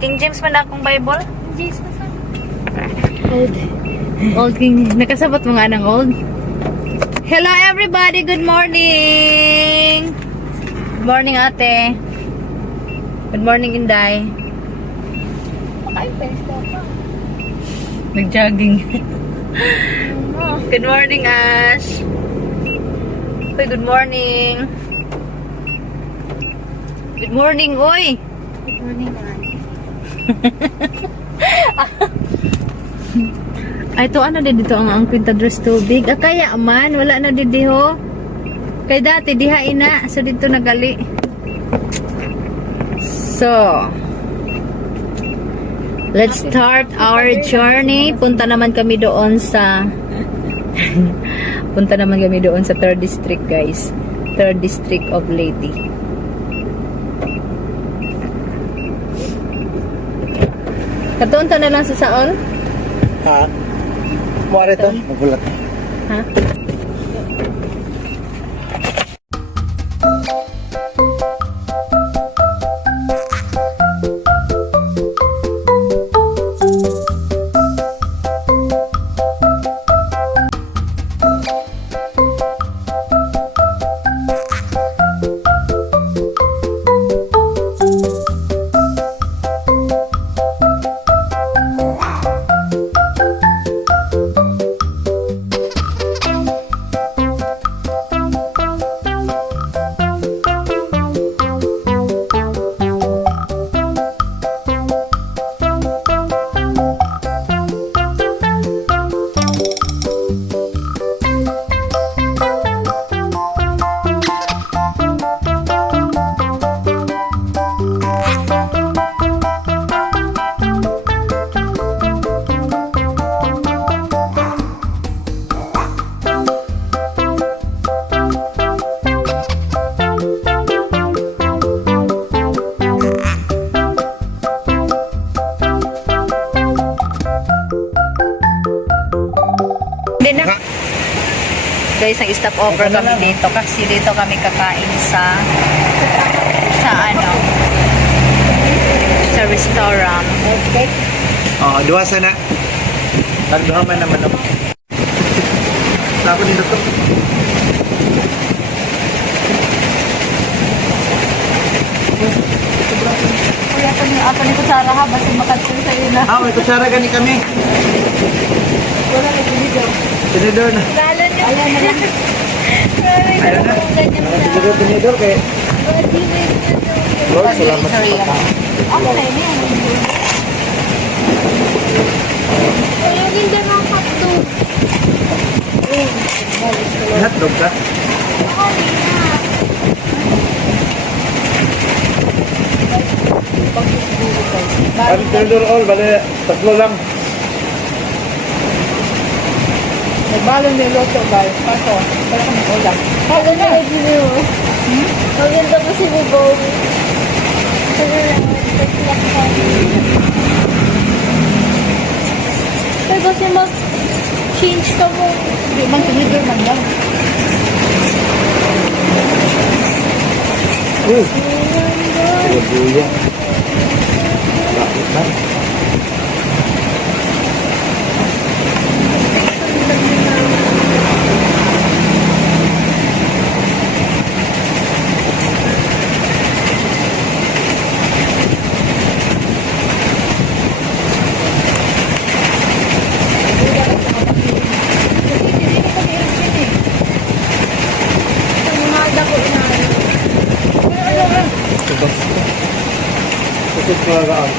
King James man akong Bible? James pa sa. Old King. Nakasabot mo nga ng old. Hello everybody, good morning! Good morning ate. Good morning Inday. Pakain pa ito pa. Nag-jogging. Good morning Ash. Uy, good morning. Good morning, uy. Good morning, man. Ay, ito ano din dito ang pintadres tubig. Ah, kaya man, wala na didi ho. Kay dati, dihain na. So, dito nagali. So, let's start our journey. Punta naman kami doon sa punta naman kami doon sa 3rd District, guys. 3rd District of Leyte. Katunta na lang sa saon? Ha? Muari to? Magulat. Ha? Guys, nag-stop over kami dito kasi dito kami kakain sa sa restaurant. Okay. Oh, dua sana. Tagduha man naman ako. Tapos dito to. Kuya ko ni ako ni kutsara ha, basta makatsin sa iyo na. Ah, may kutsara gani kami. Wala na video. Tinidor na. Lalo niyo. Ayan na lang. Ayun na. Tinidor, tinidor kay. Lord, salamat sa pagkakas. Okay na yan. Wala din din ang hotdog. Hotdog ka? Ang tinidor all, bali, tatlo lang. Nagbalon din loto ba? Pato. Wala ka mag-ulam. Maganda na dito. Maganda kasi ni Bobby. Pero kasi mag-change ka mo. Hindi man tinidor man lang. Buya. Bakit ba? Ito talaga ang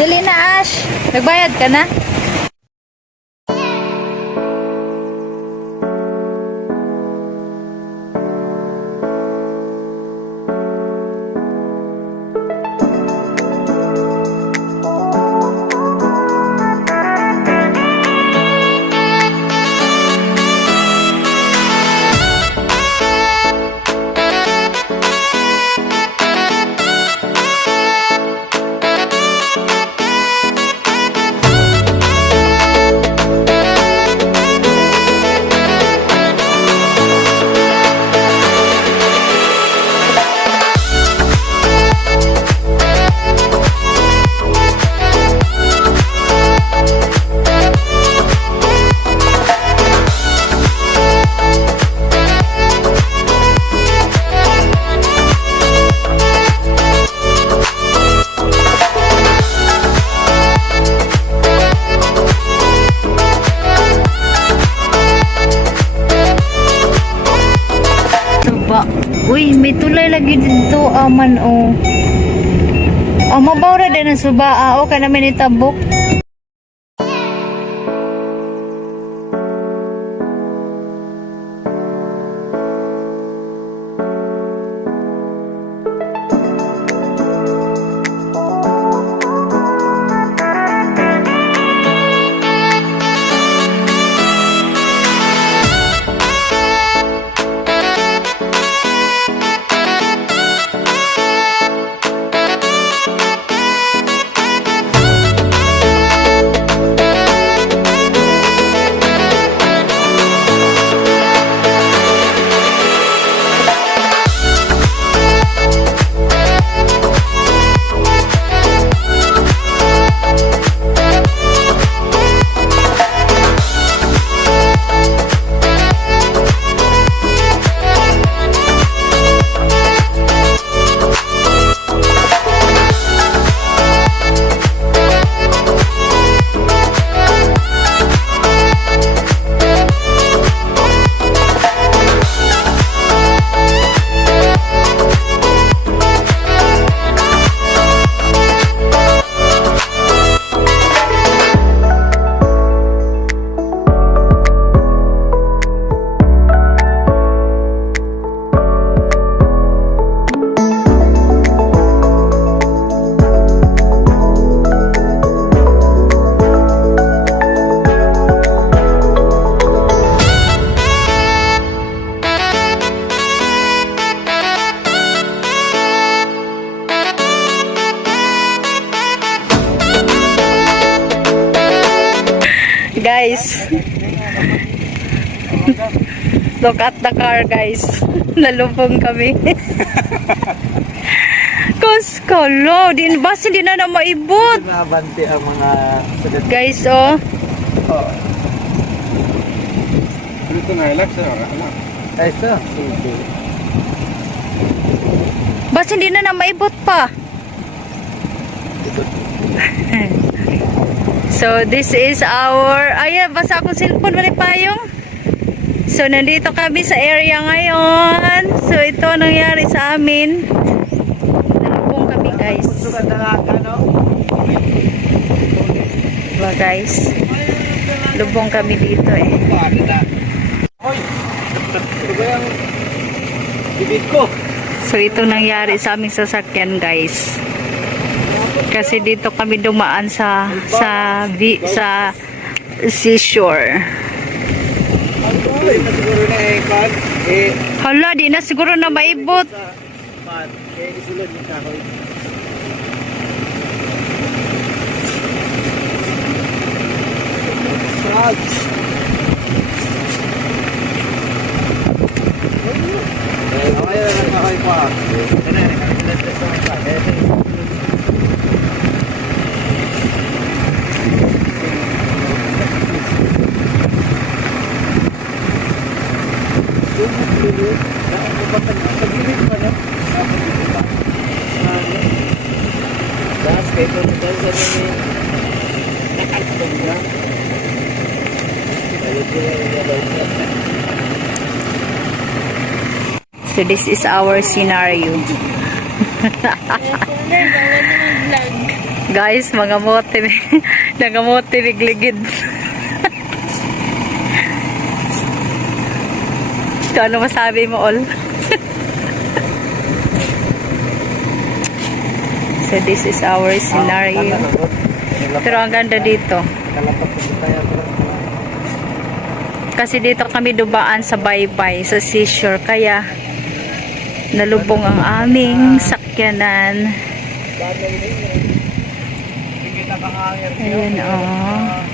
Dali na, Ash. Nagbayad ka na? Uy, may tulay lagi dito, aman o. Oh, mabawra din ang suba, o ka namin itabok. Guys, look at the car, guys. Nalubong kami. Kuskolo, din bas hindi na maibot. Nabante ang mga Guys, oh. Ito na relax na. Ay, ito. Bas hindi na maibot pa. So, this is our... Ayan, basa akong cellphone, mali payong. So, nandito kami sa area ngayon. So, ito nangyari sa amin. Nalubong kami, guys. Diba, guys? Lubong kami dito, eh. So, ito nangyari sa aming sasakyan, guys. Kasi dito kami dumaan sa seashore. Hala, di na siguro na maibot. So this is our scenario. Guys, mga mote. Nagamote bigligid. So, ano masabi mo, Ol? So, this is our scenario. Pero ang ganda dito. Kasi dito kami dubaan sa baybay, sa seashore. Kaya, nalubong ang aming sakyanan. Ayan, oh.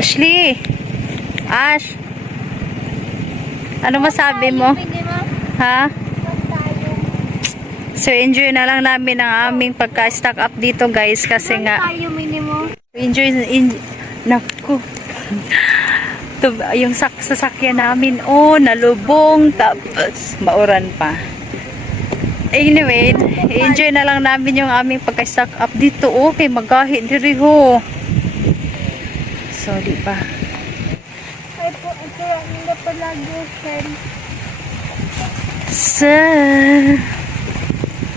Ashley! Ash! Ano masabi mo? Ha? So, enjoy na lang namin ang aming pagka-stock up dito, guys. Kasi nga, enjoy, naku. Yung sasakyan namin, oh, nalubong. Tapos, mauran pa. Anyway, enjoy na lang namin yung aming pagka-stock up dito. Okay, magahi diri ho. So, di ba? Ay po, ito ang palagi, friend. So,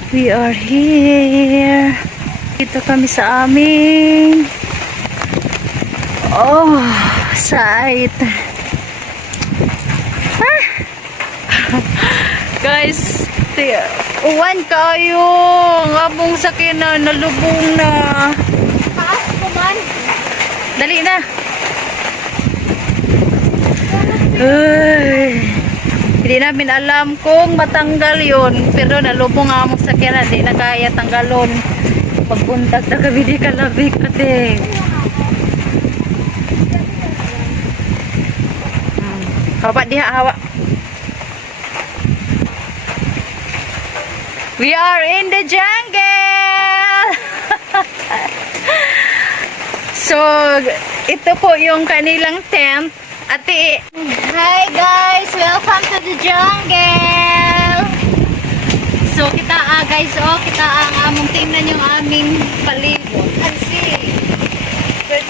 we are here. Dito kami sa aming site. Guys, uwan kayo. Ang abong sakyan na, nalubong na. Taas ko man. Dali na. Ay, hindi namin alam kung matanggal yun. Pero nalubong ang among sakyan na. Di na kaya tanggalon. Pagbuntag na kami di kalabik ate. Hawa diha, hawa. We are in the jungle! So, ito po yung kanilang tent. Ate, Hi guys, welcome to the jungle. so kita guys, kita ang among tingnan yung aming palibot. And see,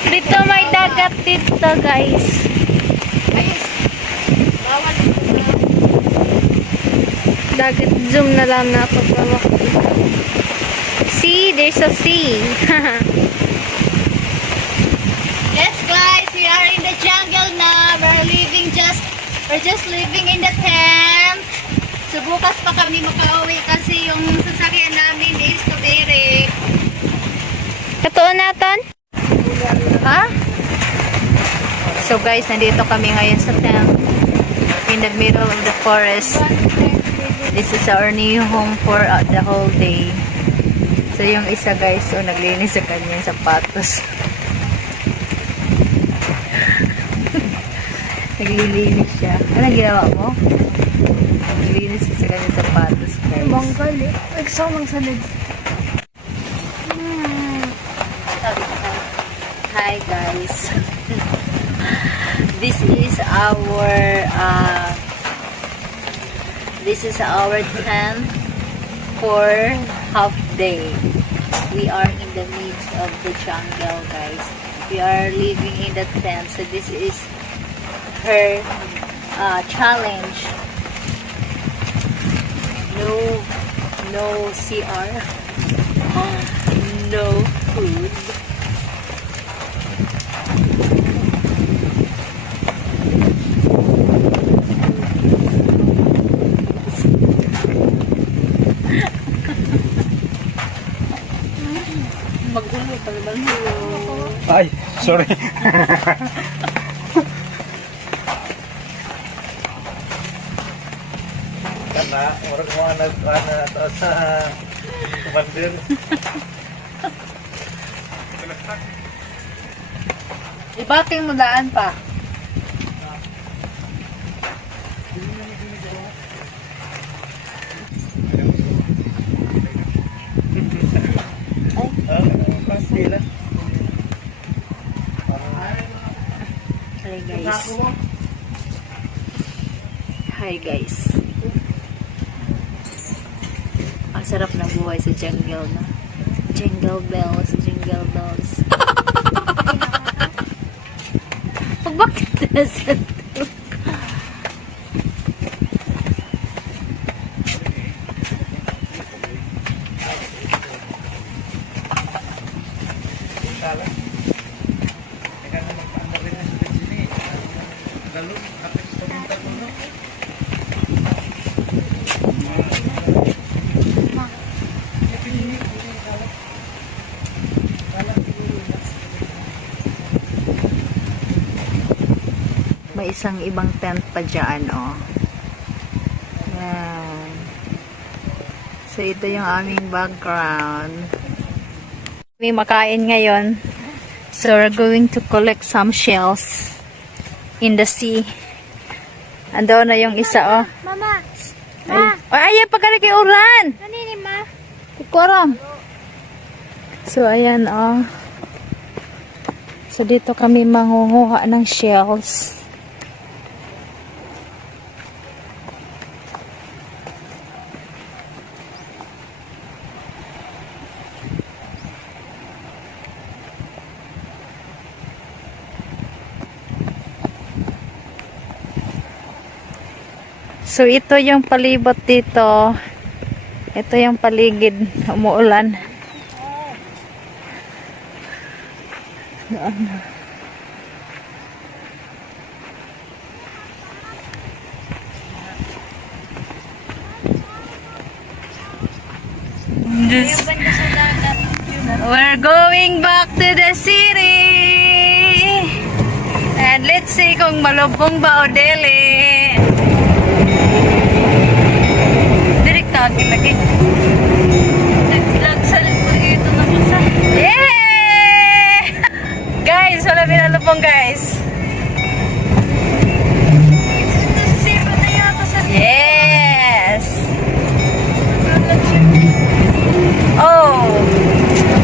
dito may dagat dito guys. Dagat zoom na lang na ako. See, there's a sea. Yes guys, we are in the jungle na. We're just living in the tent. So bukas pa kami makauwi kasi yung sasakyan namin is Kabere. Katuon natin? Ha? So guys, nandito kami ngayon sa tent. In the middle of the forest. This is our new home for the whole day. So yung isa guys, naglinis sa kanyang sapatos. Naglilinis siya. Anong ginawa mo? Naglilinis siya sa kanyang sapatos guys. Banggal eh. Nagsamang salid. Hi guys. This is our tent for half day. We are in the midst of the jungle, guys. We are living in the tent. So this is her challenge. No CR. No food. Magulo pa naman yun. Ay, sorry. Kana, orang mo na sa commander. Ibating mo daan pa. Pastila. Hi guys. Hi guys. Ang sarap ng buhay sa jungle na. Jingle bells, jingle bells. May isang ibang tent pa dyan, oh. Yan. So, ito yung aming background. May makain ngayon. So, we're going to collect some shells in the sea. Ando na yung isa, oh. Mama! Ay, ayan, pagkali kay Uran! Kanini, ma? Kukurang. So, ayan, oh. So, dito kami mangunguha ng shells. So, ito yung palibot dito. Ito yung paligid. Umuulan. We're going back to the city. And let's see kung malubong ba o dili. Direktagin lagi. Naglagsal po ito na masa. Yeah! Guys, wala binalubong guys. Yes! Oh!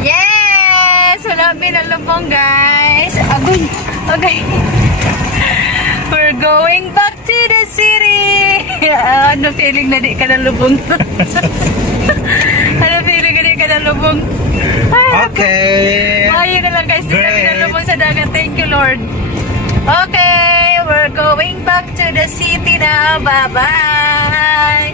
Yes! Wala binalubong guys. Agoy! Okay. We're going back to the city. Ano feeling na di ka nalubong? Ano feeling na di ka nalubong? Okay. Ayun na lang guys, di kami Great. nalubong sa dagat. Thank you Lord. Okay, we're going back to the city now. Bye-bye.